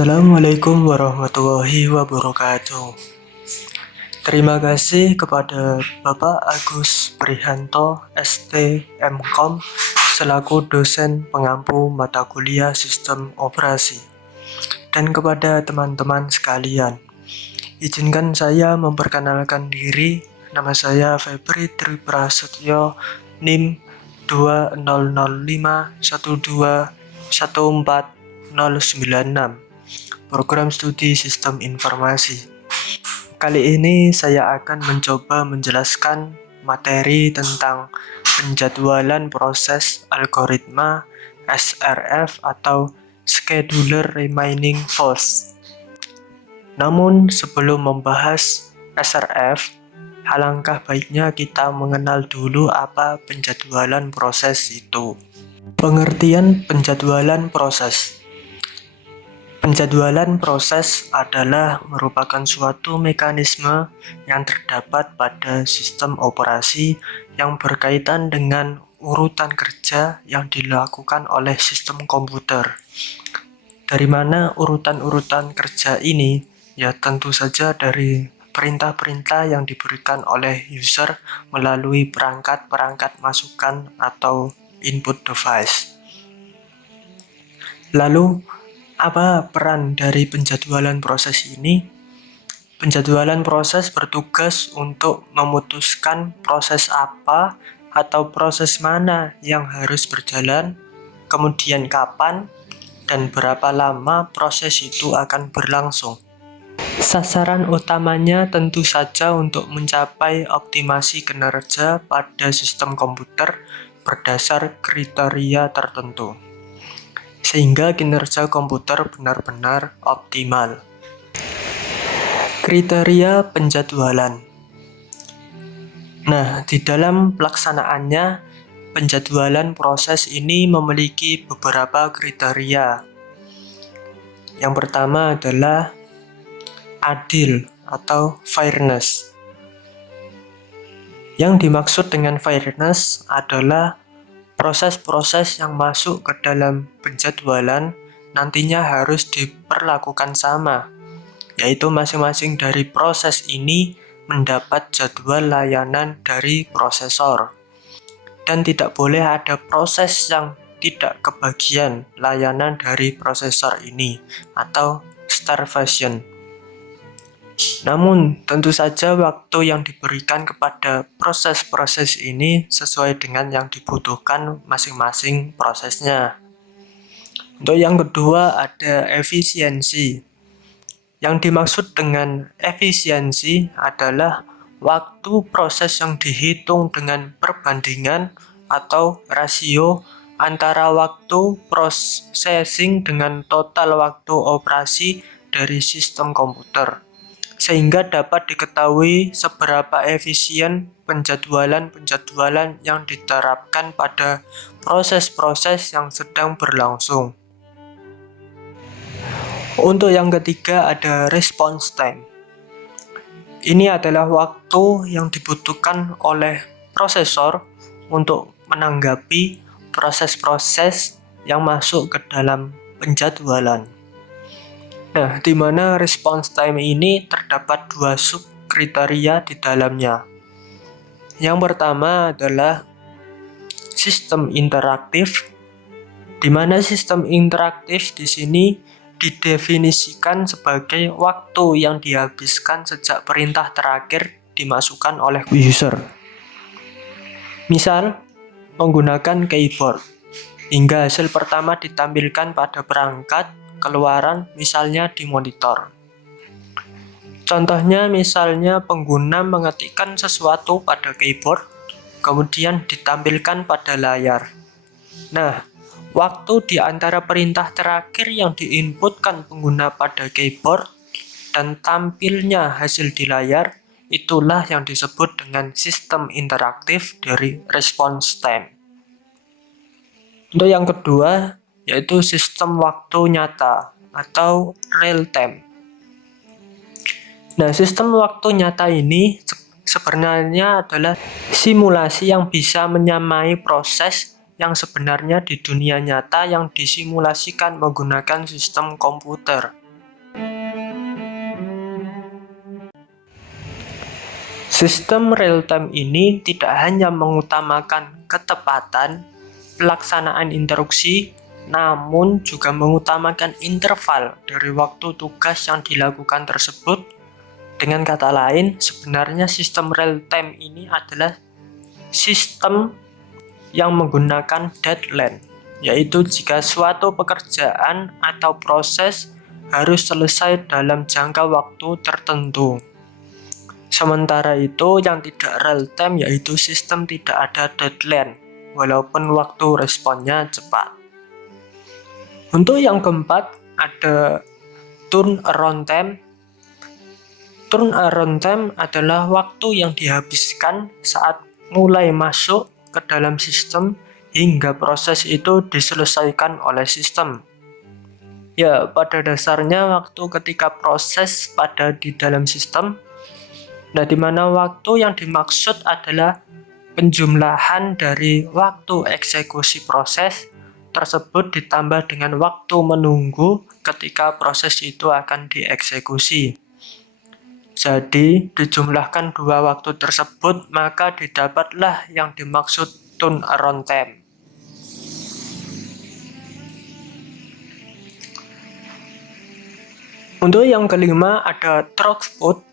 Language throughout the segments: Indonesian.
Assalamualaikum warahmatullahi wabarakatuh. Terima kasih kepada Bapak Agus Prihanto, ST MKom, selaku dosen pengampu mata kuliah Sistem Operasi. Dan kepada teman-teman sekalian, izinkan saya memperkenalkan diri. Nama saya Febri Triprasetyo, NIM 2005121496, Program Studi Sistem Informasi. Kali ini saya akan mencoba menjelaskan materi tentang penjadwalan proses algoritma SRF atau Scheduler Remaining False. Namun sebelum membahas SRF, alangkah baiknya kita mengenal dulu apa penjadwalan proses itu. Pengertian penjadwalan proses. Penjadwalan proses adalah merupakan suatu mekanisme yang terdapat pada sistem operasi yang berkaitan dengan urutan kerja yang dilakukan oleh sistem komputer. Dari mana urutan-urutan kerja ini? Ya tentu saja dari perintah-perintah yang diberikan oleh user melalui perangkat-perangkat masukan atau input device. Lalu, apa peran dari penjadwalan proses ini? Penjadwalan proses bertugas untuk memutuskan proses apa atau proses mana yang harus berjalan, kemudian kapan, dan berapa lama proses itu akan berlangsung. Sasaran utamanya tentu saja untuk mencapai optimasi kinerja pada sistem komputer berdasar kriteria tertentu, sehingga kinerja komputer benar-benar optimal. Kriteria penjadwalan. Nah, di dalam pelaksanaannya, penjadwalan proses ini memiliki beberapa kriteria. Yang pertama adalah adil atau fairness. Yang dimaksud dengan fairness adalah proses-proses yang masuk ke dalam penjadwalan nantinya harus diperlakukan sama, yaitu masing-masing dari proses ini mendapat jadwal layanan dari prosesor. Dan tidak boleh ada proses yang tidak kebagian layanan dari prosesor ini atau starvation. Namun, tentu saja waktu yang diberikan kepada proses-proses ini sesuai dengan yang dibutuhkan masing-masing prosesnya. Untuk yang kedua ada efisiensi. Yang dimaksud dengan efisiensi adalah waktu proses yang dihitung dengan perbandingan atau rasio antara waktu processing dengan total waktu operasi dari sistem komputer, sehingga dapat diketahui seberapa efisien penjadwalan-penjadwalan yang diterapkan pada proses-proses yang sedang berlangsung. Untuk yang ketiga ada response time. Ini adalah waktu yang dibutuhkan oleh prosesor untuk menanggapi proses-proses yang masuk ke dalam penjadwalan. Nah, di mana response time ini terdapat dua sub kriteria di dalamnya. Yang pertama adalah sistem interaktif, di mana sistem interaktif di sini didefinisikan sebagai waktu yang dihabiskan sejak perintah terakhir dimasukkan oleh user. Misal, menggunakan keyboard, hingga hasil pertama ditampilkan pada perangkat keluaran misalnya di monitor. Contohnya misalnya pengguna mengetikkan sesuatu pada keyboard, kemudian ditampilkan pada layar. Nah, waktu di antara perintah terakhir yang diinputkan pengguna pada keyboard dan tampilnya hasil di layar, itulah yang disebut dengan sistem interaktif dari response time. Untuk yang kedua, yaitu sistem waktu nyata atau real time. Nah, sistem waktu nyata ini sebenarnya adalah simulasi yang bisa menyamai proses yang sebenarnya di dunia nyata yang disimulasikan menggunakan sistem komputer. Sistem real-time ini tidak hanya mengutamakan ketepatan pelaksanaan instruksi, namun juga mengutamakan interval dari waktu tugas yang dilakukan tersebut. Dengan kata lain, sebenarnya sistem real-time ini adalah sistem yang menggunakan deadline, yaitu jika suatu pekerjaan atau proses harus selesai dalam jangka waktu tertentu. Sementara itu, yang tidak real-time yaitu sistem tidak ada deadline, walaupun waktu responnya cepat. Untuk yang keempat, ada turnaround time. Turnaround time adalah waktu yang dihabiskan saat mulai masuk ke dalam sistem hingga proses itu diselesaikan oleh sistem. Ya, pada dasarnya waktu ketika proses pada di dalam sistem. Nah, di mana waktu yang dimaksud adalah penjumlahan dari waktu eksekusi proses tersebut ditambah dengan waktu menunggu ketika proses itu akan dieksekusi. Jadi, dijumlahkan dua waktu tersebut, maka didapatlah yang dimaksud turnaround time. Untuk yang kelima ada throughput,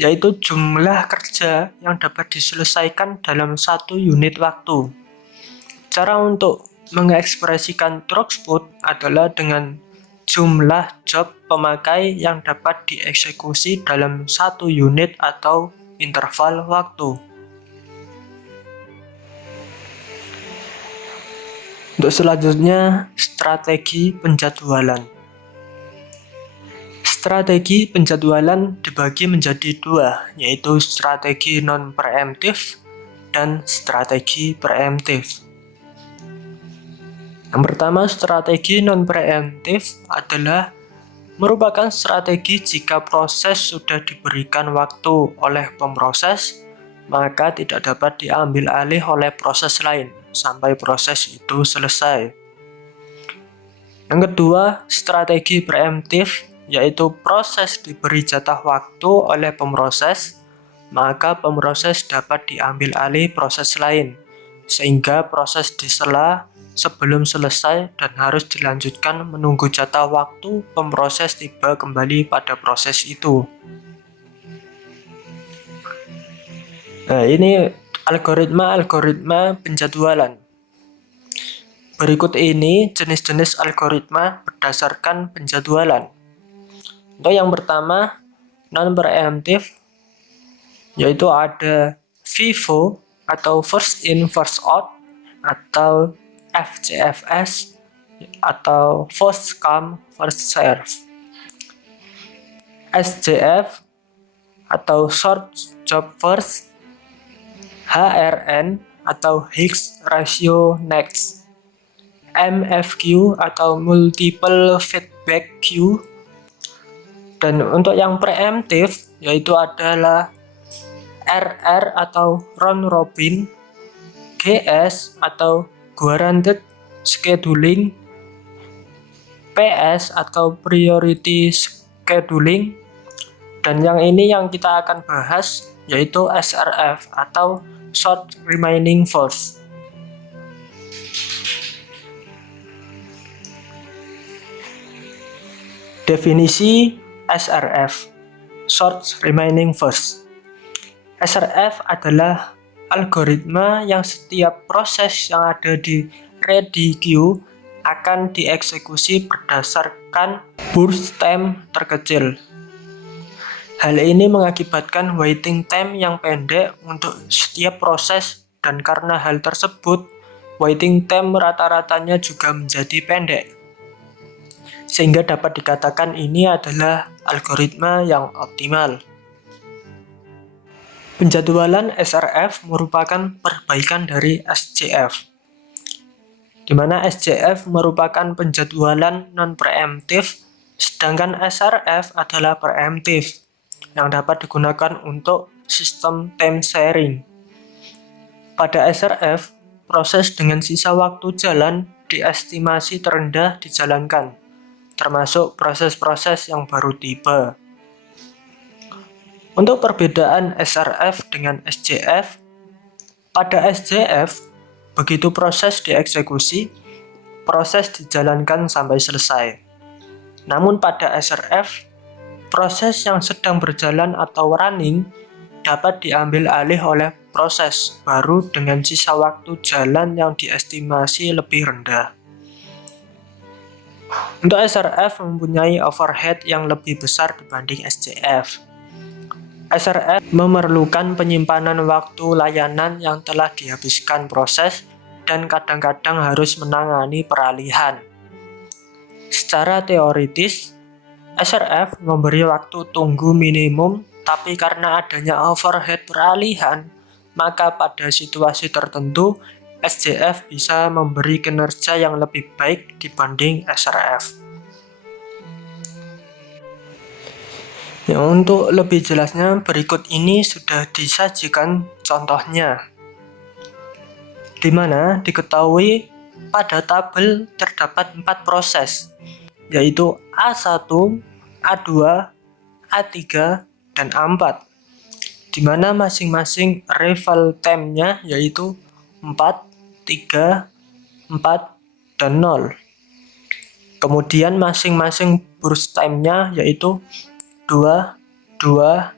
yaitu jumlah kerja yang dapat diselesaikan dalam satu unit waktu. Cara untuk mengekspresikan throughput adalah dengan jumlah job pemakai yang dapat dieksekusi dalam satu unit atau interval waktu. Untuk selanjutnya, strategi penjadwalan. Strategi penjadwalan dibagi menjadi dua, yaitu strategi non-preemptif dan strategi preemptif. Yang pertama, strategi non-preemptif adalah merupakan strategi jika proses sudah diberikan waktu oleh pemroses, maka tidak dapat diambil alih oleh proses lain sampai proses itu selesai. Yang kedua, strategi preemptif, yaitu proses diberi jatah waktu oleh pemroses, maka pemroses dapat diambil alih proses lain, sehingga proses disela sebelum selesai dan harus dilanjutkan menunggu jatah waktu pemroses tiba kembali pada proses itu. Nah, ini algoritma penjadwalan. Berikut ini jenis-jenis algoritma berdasarkan penjadwalan. Untuk yang pertama, non-preemptive, yaitu ada FIFO atau first in first out, atau FCFS, atau first come first serve. SJF atau short job first, HRN atau Hicks ratio next, MFQ atau multiple feedback queue. Dan untuk yang preemptif, yaitu adalah RR atau round robin, GS atau guaranteed scheduling, PS atau priority scheduling, dan yang ini yang kita akan bahas yaitu SRF atau short remaining force. Definisi SRF, short remaining force. SRF adalah algoritma yang setiap proses yang ada di ready queue akan dieksekusi berdasarkan burst time terkecil. Hal ini mengakibatkan waiting time yang pendek untuk setiap proses, dan karena hal tersebut, waiting time rata-ratanya juga menjadi pendek. Sehingga dapat dikatakan ini adalah algoritma yang optimal. Penjadwalan SRF merupakan perbaikan dari SJF, di mana SJF merupakan penjadwalan non-preemptif, sedangkan SRF adalah preemptif, yang dapat digunakan untuk sistem time sharing. Pada SRF, proses dengan sisa waktu jalan diestimasi terendah dijalankan, termasuk proses-proses yang baru tiba. Untuk perbedaan SRF dengan SJF, pada SJF, begitu proses dieksekusi, proses dijalankan sampai selesai. Namun pada SRF, proses yang sedang berjalan atau running dapat diambil alih oleh proses baru dengan sisa waktu jalan yang diestimasi lebih rendah. Untuk SRF mempunyai overhead yang lebih besar dibanding SJF. SRF memerlukan penyimpanan waktu layanan yang telah dihabiskan proses dan kadang-kadang harus menangani peralihan. Secara teoritis, SRF memberi waktu tunggu minimum, tapi karena adanya overhead peralihan, maka pada situasi tertentu SJF bisa memberi kinerja yang lebih baik dibanding SRF. Ya, untuk lebih jelasnya berikut ini sudah disajikan contohnya, di mana diketahui pada tabel terdapat 4 proses, yaitu A1, A2, A3, dan A4, di mana masing-masing arrival time-nya yaitu 4, 3, 4, dan 0. Kemudian masing-masing burst time-nya yaitu 2, 2,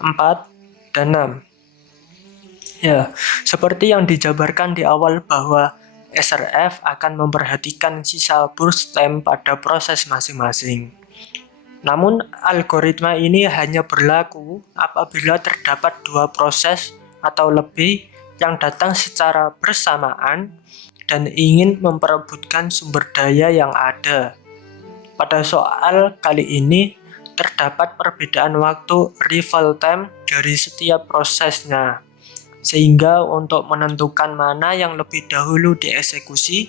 4, dan 6. Ya, seperti yang dijabarkan di awal bahwa SRF akan memperhatikan sisa burst time pada proses masing-masing. Namun, algoritma ini hanya berlaku apabila terdapat 2 proses atau lebih yang datang secara bersamaan dan ingin memperebutkan sumber daya yang ada. Pada soal kali ini, terdapat perbedaan waktu arrival time dari setiap prosesnya, sehingga untuk menentukan mana yang lebih dahulu dieksekusi,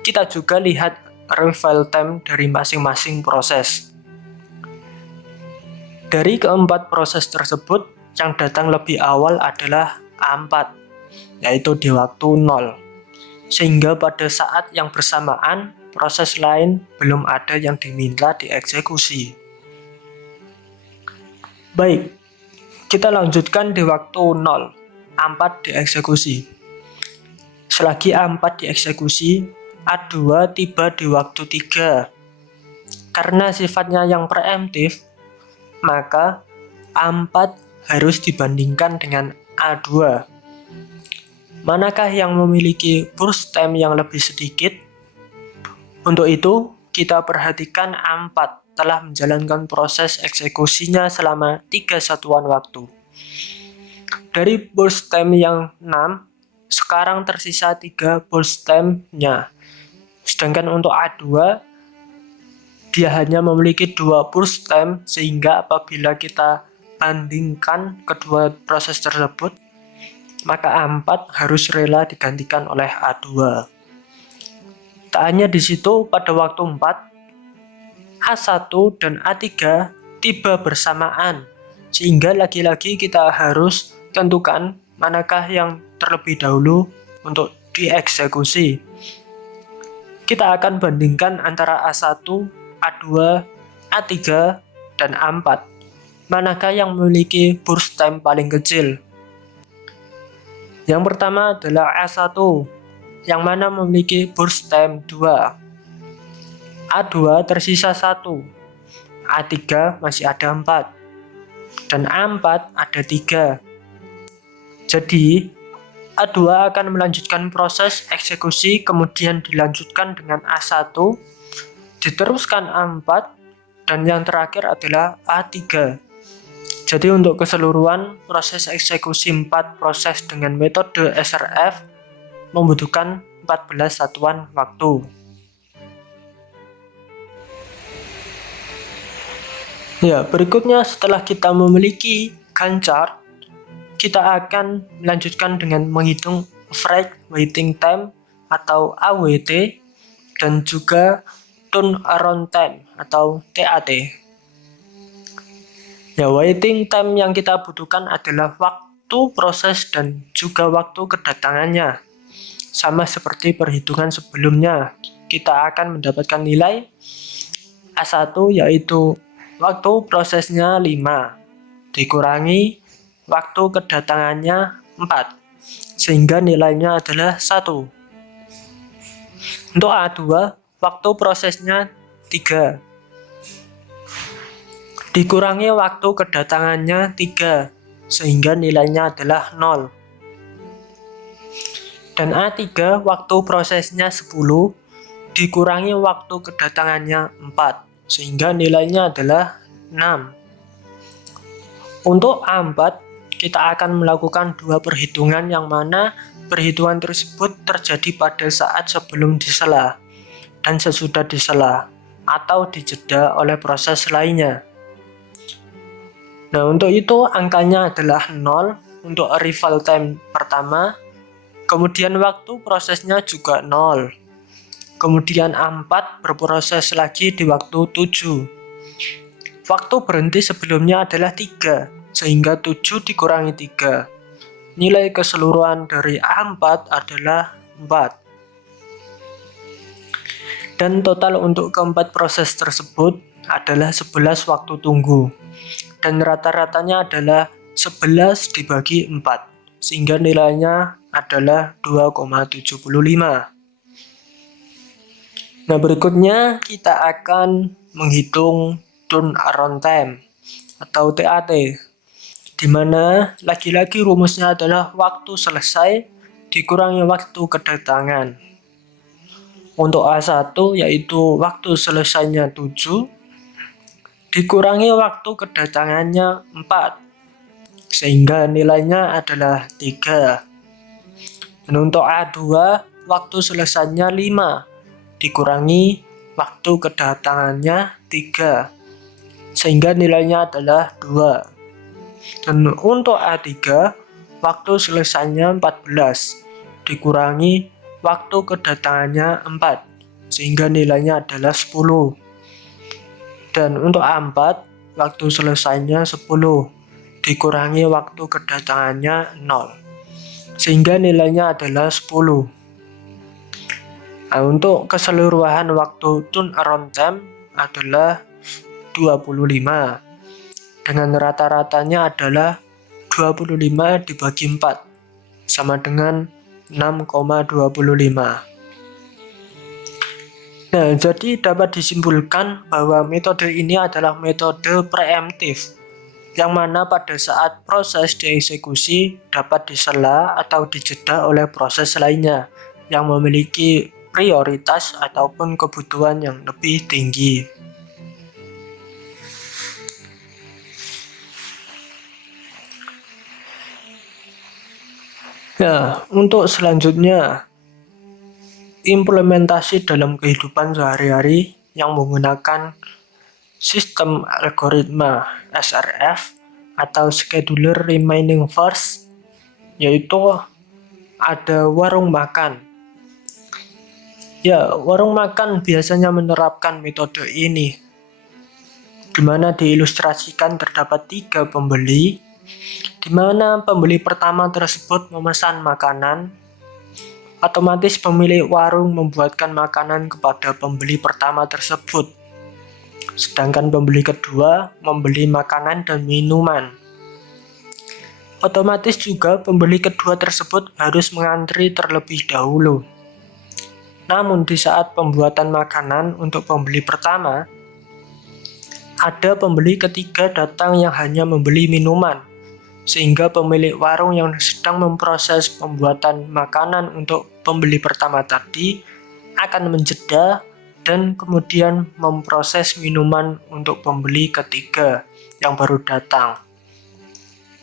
kita juga lihat arrival time dari masing-masing proses. Dari keempat proses tersebut, yang datang lebih awal adalah A4, yaitu di waktu 0, sehingga pada saat yang bersamaan, proses lain belum ada yang diminta dieksekusi. Baik, kita lanjutkan di waktu 0, A4 dieksekusi. Selagi A4 dieksekusi, A2 tiba di waktu 3. Karena sifatnya yang preemptif, maka A4 harus dibandingkan dengan A2. Manakah yang memiliki burst time yang lebih sedikit? Untuk itu, kita perhatikan A4 telah menjalankan proses eksekusinya selama 3 satuan waktu. Dari burst time yang 6, sekarang tersisa 3 burst time-nya. Sedangkan untuk A2, dia hanya memiliki 2 burst time, sehingga apabila kita bandingkan kedua proses tersebut, maka A4 harus rela digantikan oleh A2. Tak hanya di situ, pada waktu 4, A1 dan A3 tiba bersamaan, sehingga lagi-lagi kita harus tentukan manakah yang terlebih dahulu untuk dieksekusi. Kita akan bandingkan antara A1, A2, A3, dan A4. Manakah yang memiliki burst time paling kecil? Yang pertama adalah A1, yang mana memiliki burst time 2. A2 tersisa 1, A3 masih ada 4, dan A4 ada 3. Jadi, A2 akan melanjutkan proses eksekusi, kemudian dilanjutkan dengan A1, diteruskan A4, dan yang terakhir adalah A3. Jadi untuk keseluruhan, proses eksekusi 4 proses dengan metode SRF membutuhkan 14 satuan waktu. Ya, berikutnya setelah kita memiliki Gantt chart, kita akan melanjutkan dengan menghitung average waiting time atau AWT dan juga turnaround time atau TAT. Ya, waiting time yang kita butuhkan adalah waktu proses dan juga waktu kedatangannya. Sama seperti perhitungan sebelumnya, kita akan mendapatkan nilai A1 yaitu waktu prosesnya 5 dikurangi waktu kedatangannya 4 sehingga nilainya adalah 1. Untuk A2 waktu prosesnya 3 dikurangi waktu kedatangannya 3 sehingga nilainya adalah 0. Dan A3 waktu prosesnya 10 dikurangi waktu kedatangannya 4 sehingga nilainya adalah 6. Untuk A4 kita akan melakukan 2 perhitungan yang mana perhitungan tersebut terjadi pada saat sebelum disela dan sesudah disela atau dijeda oleh proses lainnya. Nah, untuk itu angkanya adalah 0 untuk arrival time pertama, kemudian waktu prosesnya juga 0. Kemudian A4 berproses lagi di waktu 7. Waktu berhenti sebelumnya adalah 3, sehingga 7 dikurangi 3. Nilai keseluruhan dari A4 adalah 4. Dan total untuk keempat proses tersebut adalah 11 waktu tunggu. Dan rata-ratanya adalah 11 dibagi 4, sehingga nilainya adalah 2,75. Nah, berikutnya kita akan menghitung turnaround time atau TAT, di mana lagi-lagi rumusnya adalah waktu selesai dikurangi waktu kedatangan. Untuk A1 yaitu waktu selesainya 7 dikurangi waktu kedatangannya 4 sehingga nilainya adalah 3. Dan untuk A2 waktu selesainya 5 dikurangi waktu kedatangannya 3 sehingga nilainya adalah 2. Dan untuk A3 waktu selesainya 14 dikurangi waktu kedatangannya 4 sehingga nilainya adalah 10. Dan untuk A4 waktu selesainya 10 dikurangi waktu kedatangannya 0 sehingga nilainya adalah 10. Nah, untuk keseluruhan waktu turnaround time adalah 25 dengan rata-ratanya adalah 25 dibagi 4 sama dengan 6,25. Nah, jadi dapat disimpulkan bahwa metode ini adalah metode preemptif, yang mana pada saat proses dieksekusi dapat disela atau dijeda oleh proses lainnya yang memiliki prioritas ataupun kebutuhan yang lebih tinggi. Nah, untuk selanjutnya implementasi dalam kehidupan sehari-hari yang menggunakan sistem algoritma SRF atau Scheduler Remaining First, yaitu ada warung makan. Ya, warung makan biasanya menerapkan metode ini, di mana diilustrasikan terdapat 3 pembeli, di mana pembeli pertama tersebut memesan makanan. Otomatis pemilik warung membuatkan makanan kepada pembeli pertama tersebut, sedangkan pembeli kedua membeli makanan dan minuman. Otomatis juga pembeli kedua tersebut harus mengantri terlebih dahulu. Namun di saat pembuatan makanan untuk pembeli pertama, ada pembeli ketiga datang yang hanya membeli minuman, sehingga pemilik warung yang sedang memproses pembuatan makanan untuk pembeli pertama tadi akan menjeda dan kemudian memproses minuman untuk pembeli ketiga yang baru datang.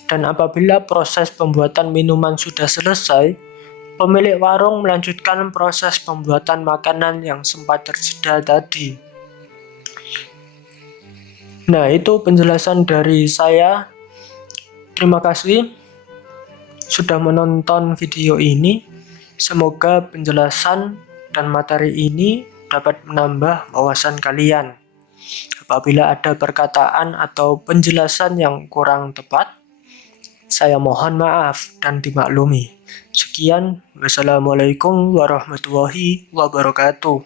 Dan apabila proses pembuatan minuman sudah selesai, pemilik warung melanjutkan proses pembuatan makanan yang sempat terjeda tadi. Nah, itu penjelasan dari saya. Terima kasih sudah menonton video ini. Semoga penjelasan dan materi ini dapat menambah wawasan kalian. Apabila ada perkataan atau penjelasan yang kurang tepat, saya mohon maaf dan dimaklumi. Sekian, wassalamualaikum warahmatullahi wabarakatuh.